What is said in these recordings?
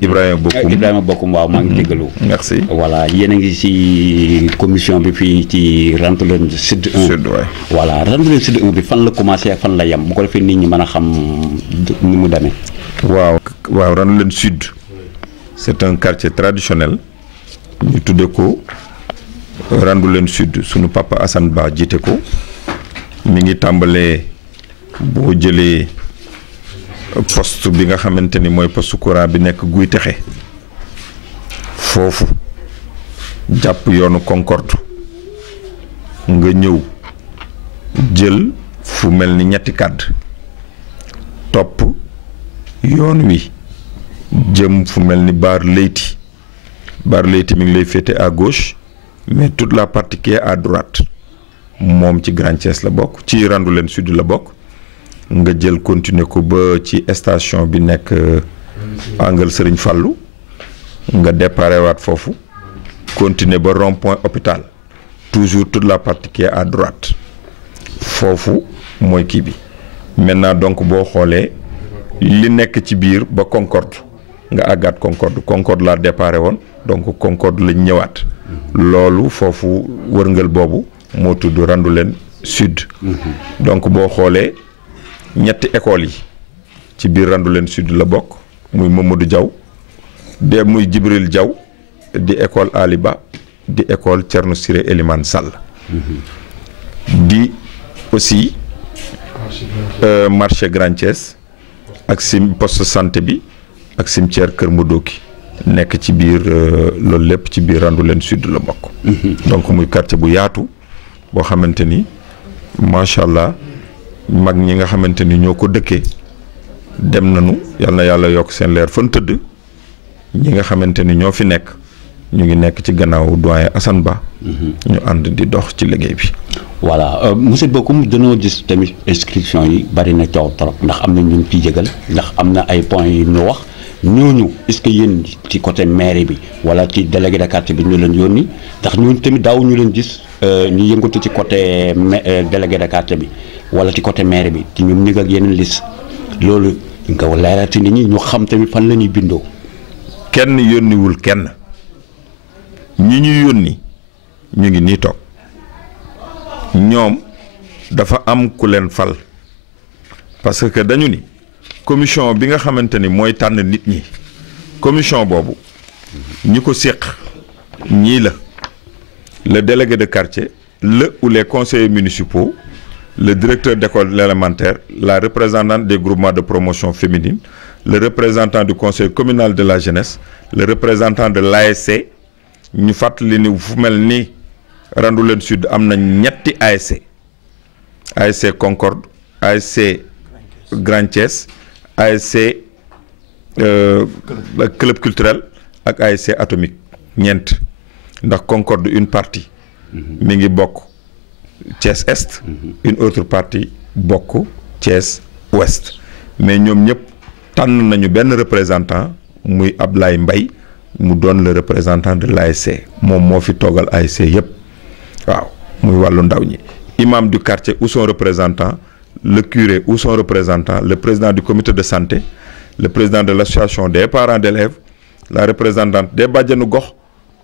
Ibrahima Bokoum waaw maa ngi jégalu. merci voilà yéen a ngi ci commission bi fii ci Randoulène Sud 1. Sud waay. voilà Randoulène Sud 1 bi fan la commencé ak fan la yem bu ko defee nit ñi mën a xam ni mu demee. waaw Randoulène Sud c'est un quartier traditionnel ñu tudde ko Randoulène Sud sunu papa Assane Ba jiite ko mi ngi tàmbalee boo jëlee poste bi nga xamante ni mooy poste courant bi nekk Guy Texe foofu jàpp yoonu Concorde nga ñëw jël fu mel ni ñetti kàdd topp yoon wi jëm fu mel ni Baar Leyti mi ngi lay féete à gauche mais toute la partie qui est à droite moom ci Grand Thiès la bokk ci Randoulène Sud la bokk nga jël continuer ko ba ci station bi nekk angle Serigne Fallou nga déparé waat foofu continuer ba rond-point hôpital toujours toute la partie qui est à droite foofu mooy kii bi maintenant donc boo xoolee li nekk ci biir ba Concorde nga àggaat Concorde laa déparé woon donc Concorde lañ ñëwaat loolu foofu wërngël boobu moo tudd Randoulène Sud. donc boo xoolee ñetti écoles yi ci biir Randoulène Sud la bokk muy Mamadou Diaw muy Djibril Diaw di école Aliba di école Thierno Siré Elimane Sall. di aussi marché Grand Thiès ak poste santé bi ak cimetière Kër Modoki nekk ci biir loolu lépp ci biir Randoulène Sud la bokk. donc muy quartier bu yaatu boo xamante ni macha allah mag ñi nga xamante ni ñoo ko dëkkee dem nañu yal na yàlla yokk seen leer fan tëdd ñi nga xamante ni ñoo fi nekk ñu ngi nekk ci gannaaw doyen Assane Ba. ñu ànd di dox ci liggéey bi. voilà monsieur Bokoum dañoo gis tamit inscription yi bari na coow trop ndax am na ñu ciy jégal ndax am na ay points yu ñu wax ñooñu est-ce que yéen ci côté mairie bi wala ci délégué de quartier bi ñu leen yónni ndax ñooñu tamit daaw ñu leen gis ñu yëngatu ci côté délégué de quartier bi wala ci côté mairie bi ci ñoom ñu ak yeneen liste loolu nga leerati nit ñi ñu xam tamit fan la ñuy bindoo. kenn yónniwul kenn ñi ñu yónni ñu ngi nii toog ñoom dafa am ku leen fal parce que dañu ni commission bi nga xamante ni mooy tànn nit ñi commission boobu ñi ko séq ñii la le délégué de quartier le ou les conseillers municipaux le directeur d'école élémentaire la représentante des groupements de promotion féminine le représentant du conseil communal de la jeunesse le représentant de l'ASC ñu fàttali ni fu mel ni Randoulène Sud am na ñetti ASC Concorde ASC Grand Thiès ASC club culturel ak ASC atomique ñeent ndax Concorde une partie mi ngi bokk Thiès Est une autre partie bokk Thiès Ouest mais ñoom ñëpp tànn nañu benn représentant muy Ablaye Mbaye mu doon le représentant de l'ASC moom moo fi toogal ASC yëpp waaw muy wàllu ndaw ñi imam du quartier ou son représentant le curé ou son représentant le président du comité de santé le président de l'association des parents d'élèves la représentante des bàjjenu gox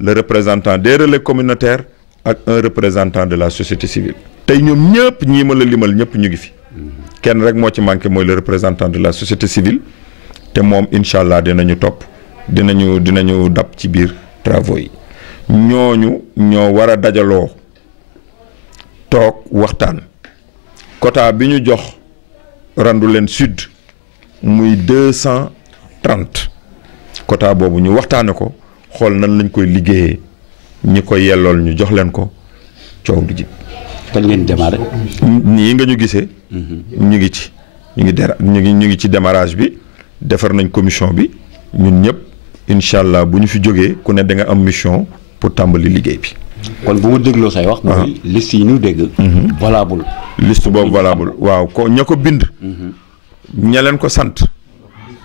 le représentant des relais communautaires ak un représentant de la société civile tey ñoom ñëpp ñii ma la limal ñëpp ñu ngi fi kenn rek moo ci manqué mooy le représentant de la société civile te moom incha allah dinañu topp dinañu dab ci biir travaux yi ñooñu ñoo war a dajaloo toog waxtaan quota bi ñu jox Randoulène Sud muy 230 quota boobu ñu waxtaane ko xool nan lañ koy liggéeyee ñi ko yellool ñu jox leen ko coow du jib. kan ngeen démarré. nii nga ñu gisee. ñu ngi ci ñu ngi ci démarrage bi defar nañ commission bi ñun ñëpp incha allah bu ñu fi jógee ku ne da nga am mission pour tàmbali liggéey bi. kon bu ma dégloo say wax. mooy liste yi ñu dégg. valable. liste boobu valable waaw ko ña ko bind. ña leen ko sant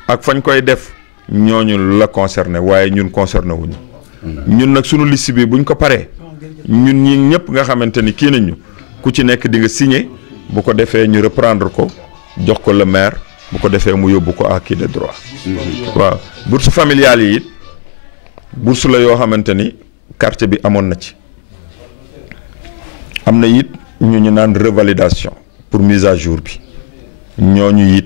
ak fañ koy def ñooñu la concerné waaye ñun concerné wuñu ñun nag sunu liste bi buñ ko paree ñun ñi ñëpp nga xamante ni kii nañu ku ci nekk di nga signé bu ko defee ñu reprendre ko jox ko le maire bu ko defee mu yóbbu ko acquis de droit. waaw bourse familiale yi it bourse la yoo xamante ni quartier bi amoon na ci. am na it ñu naan revalidation pour mise à jour bi ñooñu it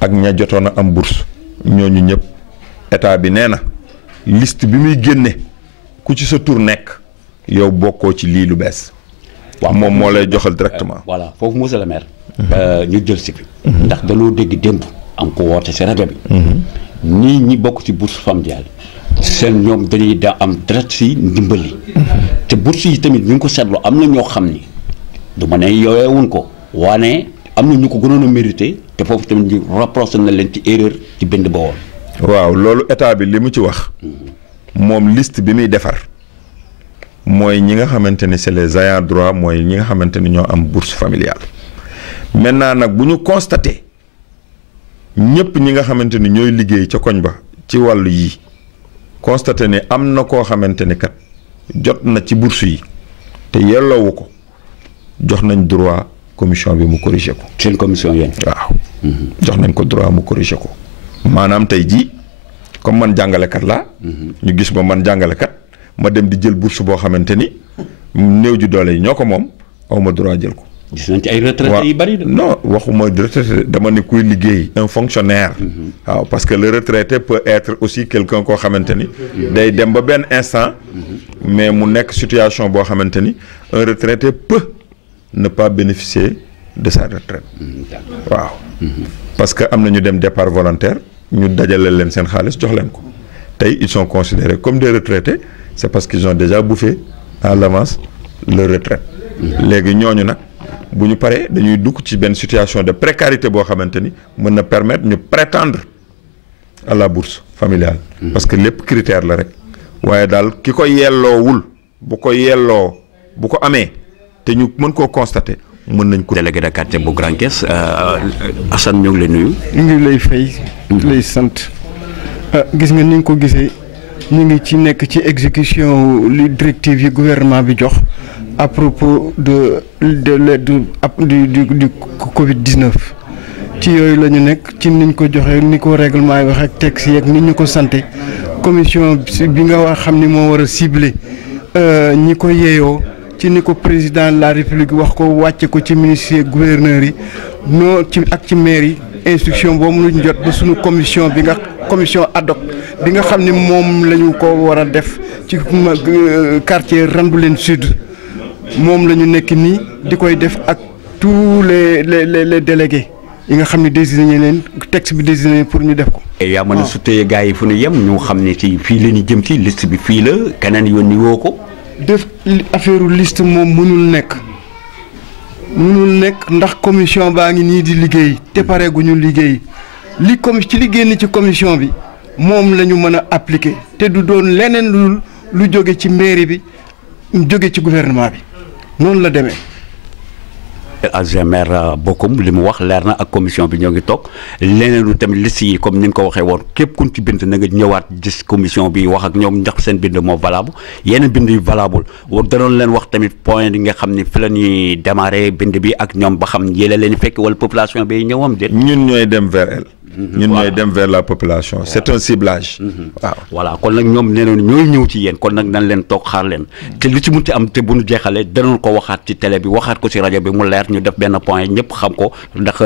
ak ña jotoon a am bourse ñooñu ñëpp état bi nee na liste bi muy génne ku ci sa tur nekk yow bokkoo ci lii lu bees. waaw moom moo lay joxal directement. voilà foofu monsieur le maire. ñu jël si fi. ndax dañoo dégg démb am ko woote si rajo bi. nii ñi bokk ci bourse familiale seen ñoom dañuy da am direct si ndimbali. te bourse yi tamit ñu ngi ko seetlu am na ñoo xam ni du ma ne yooyewuñ ko waane am na ñu ko gënoon a mérité te foofu tamit ñu rapproché na leen ci erreur ci bind ba woon. waaw loolu état bi li mu ci wax. moom liste bi muy defar. mooy ñi nga xamante ni c'est les ayants droit mooy ñi nga xamante ni ñoo am bourse familiale. maintenant nag bu ñu constaté ñëpp ñi nga xamante ni ñooy liggéey ca koñ ba ci wàllu yii constaté ne am na koo xamante ni kat jot na ci bourse yi te yelloowu ko jox nañ droit commission bi mu corriger ko. seen commission yéen. waaw. jox nañ ko droit mu corriger ko. maanaam tey jii comme man jàngalekat laa. ñu gis ma man jàngalekat ma dem di jël bourse boo xamante ni néew ji doole yi ñoo ko moom aw ma droit jël ko. gis nañ ci ay retraités yu bari. non waxuma retraité dama ne kuy liggéey un fonctionnaire. waaw parce que le retraité peut être aussi quelqu'un koo xamante ni. day dem ba benn instant. mais mu nekk situation boo xamante ni un retraité peut ne pas bénéficier de sa retraite. waaw. parce que am na ñu dem départ volontaire ñu dajale leen seen xaalis jox leen ko tey ils sont considérés comme des retraités c'est parce qu'ils ont déjà bouffé à l'avance leur retraite. léegi ñooñu nag. bu ñu paree dañuy dugg ci benn situation de précarité boo xamante ni mën na permettre ñu prétendre à la bourse familiale. parce que lépp critère la rek. waaye daal ki ko yelloowul bu ko yelloo bu ko amee te ñu mën koo constater mën nañ ko. délégué de quartier bu Grand Thiès Assane ñoo ngi lay nuyu. ñu ngi lay fay. lay sant gis nga ni nga ko gisee ñu ngi ci nekk ci exécution li directive yi gouvernement bi jox. à propos de l'aide du Covid-19 ci yooyu la ñu nekk ci niñ ko joxee ni ko règlement yi wax ak texte yeeg ni ñu ko santé commission bi nga wax xam ni moo war a cibler ñi ko yeeyoo ci ni ko président de la république wax ko wàcce ko ci ministère gouverneur yi noo ci ak ci maire yi instruction boobu luñ jot ba suñu commission bi nga commission ad hoc bi nga xam ni moom la ñu ko war a def ci quartier Randoulène Sud moom la ñu nekk nii di koy def ak tous les délégués yi nga xam ne désigné leen texte bi désigné pour ñu def ko. yaa mën a sutee gars yi fu ñu yem ñu xam ne ci fii la ñu jëm ci liste bi fii la keneen yónni woo ko. def affaire liste moom mënul nekk ndax commission baa ngi nii di liggéey te pare gu ñu liggéey ci li génn ci commission bi moom la ñu mën a appliquer te du doon leneen lu jóge ci mairie bi jóge ci gouvernement bi. noonu la demee. adjoint maire Bokum li mu wax leer na ak commission bi ñoo ngi toog leneen lu tamit liste yi comme ni nga ko waxee woon képp kun ci bind na nga ñëwaat gis commission bi wax ak ñoom ndax seen bind moo valable yeneen bind yu valable danoon leen wax tamit point yi nga xam ni fi la ñuy démarrer bind bi ak ñoom ba xam yéle leen fekk wala population bi ñëwam déet. ñun ñooy dem vers elle. ñun ñooy dem vers la population c'est un ciblage. waaw voilà kon nag ñoom nee nañu ñooy ñëw ci yéen kon nag nañ leen toog xaar leen te li ci munti am te bu ñu jeexalee danañ ko waxaat ci télé bi waxaat ko ci rajo bi mu leer ñu def benn point ñëpp xam ko ndax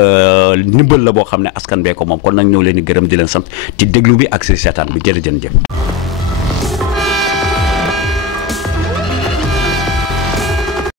ndimbal la boo xam ne askan bee ko moom kon nag ñëw leen di gërëm di leen sant ci déglu bi ak ci seetaan bi jërëjëf.